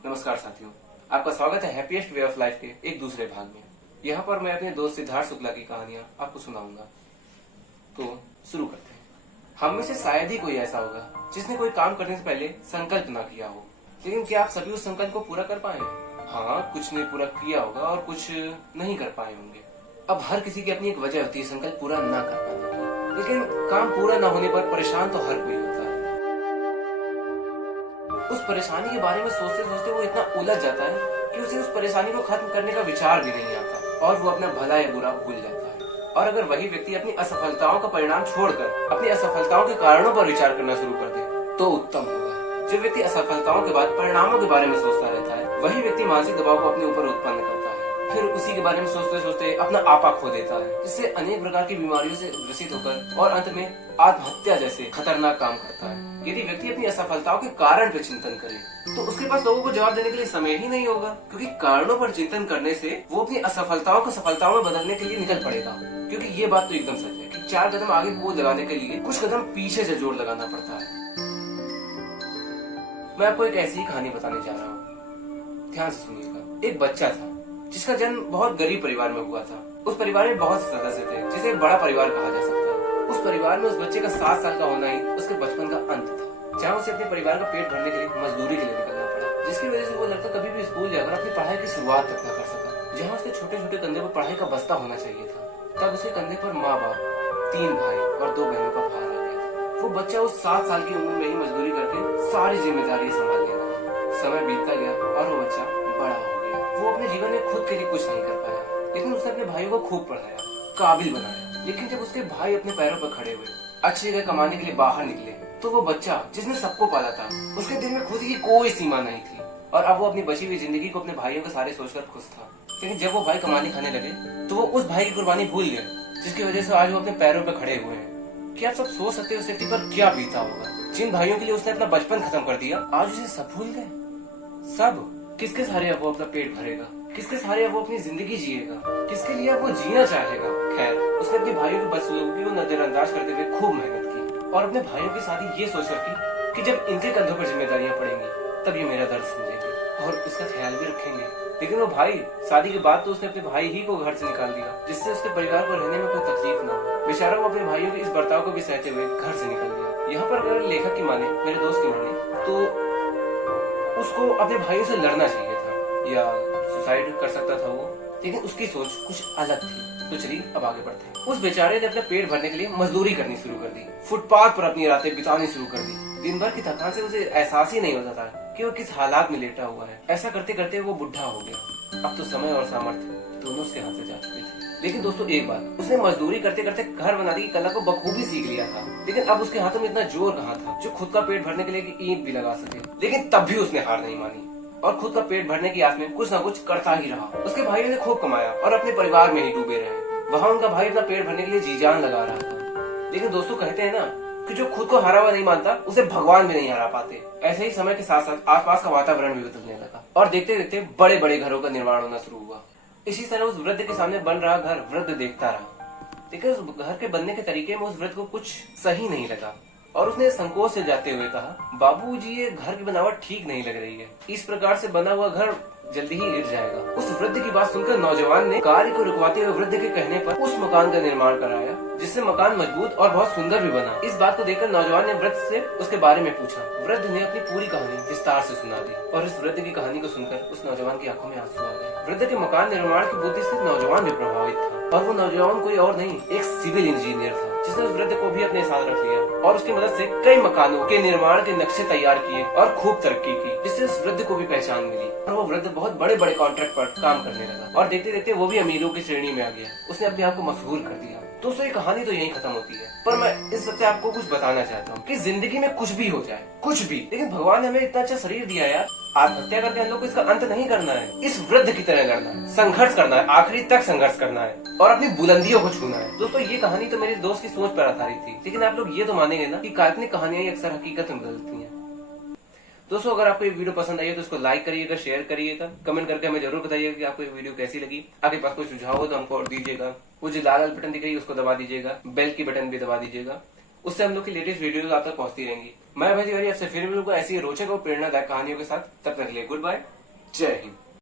नमस्कार साथियों, आपका स्वागत है हैप्पीएस्ट वे ऑफ लाइफ के एक दूसरे भाग में। यहाँ पर मैं अपने दोस्त सिद्धार्थ शुक्ला की कहानियां आपको सुनाऊंगा। तो शुरू करते हैं। हम में से शायद ही कोई ऐसा होगा जिसने कोई काम करने से पहले संकल्प ना किया हो, लेकिन क्या आप सभी उस संकल्प को पूरा कर पाए हैं? हाँ, कुछ ने पूरा किया होगा और कुछ नहीं कर पाए होंगे। अब हर किसी की अपनी एक वजह होती है संकल्प पूरा ना कर पाने की, लेकिन काम पूरा ना होने पर परेशान तो हर कोई होता है। उस परेशानी के बारे में सोचते सोचते वो इतना उलझ जाता है कि उसे उस परेशानी को खत्म करने का विचार भी नहीं आता और वो अपना भला या बुरा भूल जाता है। और अगर वही व्यक्ति अपनी असफलताओं का परिणाम छोड़कर अपनी असफलताओं के कारणों पर विचार करना शुरू कर दे तो उत्तम होगा। जो व्यक्ति असफलताओं के बाद परिणामों के बारे में सोचता रहता है, वही व्यक्ति मानसिक दबाव को अपने ऊपर उत्पन्न करता है, फिर उसी के बारे में सोचते सोचते अपना आपा खो देता है, जिससे अनेक प्रकार की बीमारियों से ग्रसित होकर और अंत में आत्महत्या जैसे खतरनाक काम करता है। यदि व्यक्ति अपनी असफलताओं के कारण पे चिंतन करे तो उसके पास लोगों को जवाब देने के लिए समय ही नहीं होगा, क्योंकि कारणों पर चिंतन करने से वो अपनी असफलताओं को सफलताओं में बदलने के लिए निकल पड़ेगा। क्योंकि ये बात तो एकदम सच है कि 4 कदम आगे कूद लगाने के लिए कुछ कदम पीछे से जोर लगाना पड़ता है। मैं आपको एक ऐसी ही कहानी बताने जा रहा हूँ, ध्यान से सुनिएगा। एक बच्चा था जिसका जन्म बहुत गरीब परिवार में हुआ था। उस परिवार में बहुत से सदस्य थे, जिसे एक बड़ा परिवार कहा जा सकता है। उस परिवार में उस बच्चे का 7 साल का होना ही उसके बचपन का अंत था, जहाँ उसे अपने परिवार का पेट भरने के लिए मजदूरी के लिए निकलना पड़ा, जिसकी वजह से वो लड़का कभी भी स्कूल जाकर अपनी पढ़ाई की शुरुआत तक न कर सका। जहाँ उसके छोटे छोटे कंधे पर पढ़ाई का बस्ता होना चाहिए था, तब उसके कंधे पर माँ बाप, 3 भाई और 2 बहनों का भार आ गया था। वो बच्चा उस 7 साल की उम्र में ही मजदूरी करके सारी जिम्मेदारी संभालने लगा। समय बीतता गया और वो बच्चा बड़ा हो गया। वो अपने जीवन में खुद के लिए कुछ नहीं कर पाया, लेकिन उसने अपने भाइयों को खूब पढ़ाया, काबिल बनाया। लेकिन जब उसके भाई अपने पैरों पर खड़े हुए, अच्छी जगह कमाने के लिए बाहर निकले, तो वो बच्चा जिसने सबको पाला था, उसके दिल में खुद की कोई सीमा नहीं थी और अब वो अपनी बची हुई जिंदगी को अपने भाइयों के सारे सोचकर खुश था। लेकिन जब वो भाई कमाने खाने लगे तो वो उस भाई की कुर्बानी भूल गए, जिसकी वजह से आज वो अपने पैरों पर खड़े हुए हैं। क्या आप सब सोच सकते हो उस व्यक्ति पर क्या बीता होगा? जिन भाइयों के लिए उसने अपना बचपन खत्म कर दिया, आज उसे सब भूल गए। सब किसके सहारे अब वो अपना पेट भरेगा? किसके सहारे अब वो अपनी जिंदगी जिएगा? किसके लिए अब वो जीना चाहेगा? खैर, उसने अपने भाइयों की बदसलूकी को नजरअंदाज करते हुए खूब मेहनत की और अपने भाइयों की शादी ये सोचकर की कि जब इनके कंधों पर जिम्मेदारियां पड़ेंगी तब ये मेरा दर्द समझेंगे और उसका ख्याल भी रखेंगे। लेकिन वो भाई, शादी के बाद तो उसने अपने भाई ही को घर से निकाल दिया, जिससे उसके परिवार को रहने में कोई तकलीफ न हो। बेचारा वो अपने भाइयों के इस बर्ताव को भी सहते हुए घर से निकल गया। यहाँ पर अगर लेखक की माने, मेरे दोस्त की माने, तो उसको अपने भाइयों से लड़ना चाहिए था या सुसाइड कर सकता था वो, लेकिन उसकी सोच कुछ अलग थी। तो चलिए अब आगे बढ़ते हैं। उस बेचारे ने अपना पेट भरने के लिए मजदूरी करनी शुरू कर दी, फुटपाथ पर अपनी रातें बितानी शुरू कर दी। दिन भर की थकान से उसे एहसास ही नहीं होता था कि वो किस हालात में लेटा हुआ है। ऐसा करते करते वो बुढ़ा हो गया। अब तो समय और सामर्थ्य दोनों उसके हाथ से जा चुके थे। लेकिन दोस्तों एक बात, उसने मजदूरी करते करते घर बनाने की कला को बखूबी सीख लिया था, लेकिन अब उसके हाथों में इतना जोर कहाँ था जो खुद का पेट भरने के लिए ईंट भी लगा सके। लेकिन तब भी उसने हार नहीं मानी और खुद का पेट भरने की आस में कुछ न कुछ करता ही रहा। उसके भाइयों ने खूब कमाया और अपने परिवार में ही डूबे रहे। वहाँ उनका भाई अपना पेट भरने के लिए जी जान लगा रहा था। लेकिन दोस्तों कहते हैं ना कि जो खुद को हारा हुआ नहीं मानता उसे भगवान भी नहीं हरा पाते। ऐसे ही समय के साथ साथ आसपास का वातावरण भी बदलने लगा और देखते देखते बड़े बड़े घरों का निर्माण होना शुरू हुआ। इसी तरह उस वृद्ध के सामने बन रहा घर वृद्ध देखता रहा, लेकिन उस घर के बनने के तरीके में उस वृद्ध को कुछ सही नहीं लगा और उसने संकोच से जाते हुए कहा, बाबूजी ये घर की बनावट ठीक नहीं लग रही है, इस प्रकार से बना हुआ घर जल्दी ही गिर जाएगा। उस वृद्ध की बात सुनकर नौजवान ने कार्य को रुकवाते हुए वृद्ध के कहने पर उस मकान का निर्माण कराया, जिससे मकान मजबूत और बहुत सुंदर भी बना। इस बात को देखकर नौजवान ने वृद्ध से उसके बारे में पूछा। वृद्ध ने अपनी पूरी कहानी विस्तार से सुना दी और इस वृद्ध की कहानी को सुनकर उस नौजवान की आंखों में आंसू आ गए। वृद्ध के मकान निर्माण की बुद्धि से नौजवान भी प्रभावित था और वो नौजवान कोई और नहीं, एक सिविल इंजीनियर था, जिसने उस वृद्ध को भी अपने साथ रख लिया और उसकी मदद से कई मकानों के निर्माण के नक्शे तैयार किए और खूब तरक्की की, जिससे उस वृद्ध को भी पहचान मिली और वो वृद्ध बहुत बड़े बड़े कॉन्ट्रैक्ट पर काम करने लगा और देखते देखते वो भी अमीरों की श्रेणी में आ गया। उसने अपने आप को मशहूर कर दिया। दोस्तों ये कहानी तो यहीं खत्म होती है, पर मैं इस सबसे आपको कुछ बताना चाहता हूँ कि जिंदगी में कुछ भी हो जाए, कुछ भी, लेकिन भगवान ने हमें इतना अच्छा शरीर दिया यार, आत्महत्या करके हम लोग को इसका अंत नहीं करना है। इस वृद्ध की तरह लड़ना है, संघर्ष करना है, आखिरी तक संघर्ष करना है और अपनी बुलंदियों को छूना है। दोस्तों ये कहानी तो मेरे दोस्त की सोच पर आधारित थी, लेकिन आप लोग ये तो मानेंगे ना कि काल्पनिक कहानियां ही अक्सर हकीकत में बदलती हैं। दोस्तों अगर आपको ये वीडियो पसंद आई है तो इसको लाइक करिएगा, शेयर करिएगा, कमेंट करके हमें जरूर बताइएगा कि आपको ये वीडियो कैसी लगी। आपके पास कोई सुझाव हो तो हमको और दीजिएगा। वो जो लाल बटन दिख रही है उसको दबा दीजिएगा, बेल की बटन भी दबा दीजिएगा, उससे हम लोग की लेटेस्ट वीडियोस आप तक पहुंचती रहेंगी। मैं भाई तिवारी आपसे फिर मिलूंगा ऐसी रोचक और प्रेरणादायक कहानियों के साथ। तब तक के लिए गुड बाय, जय हिंद।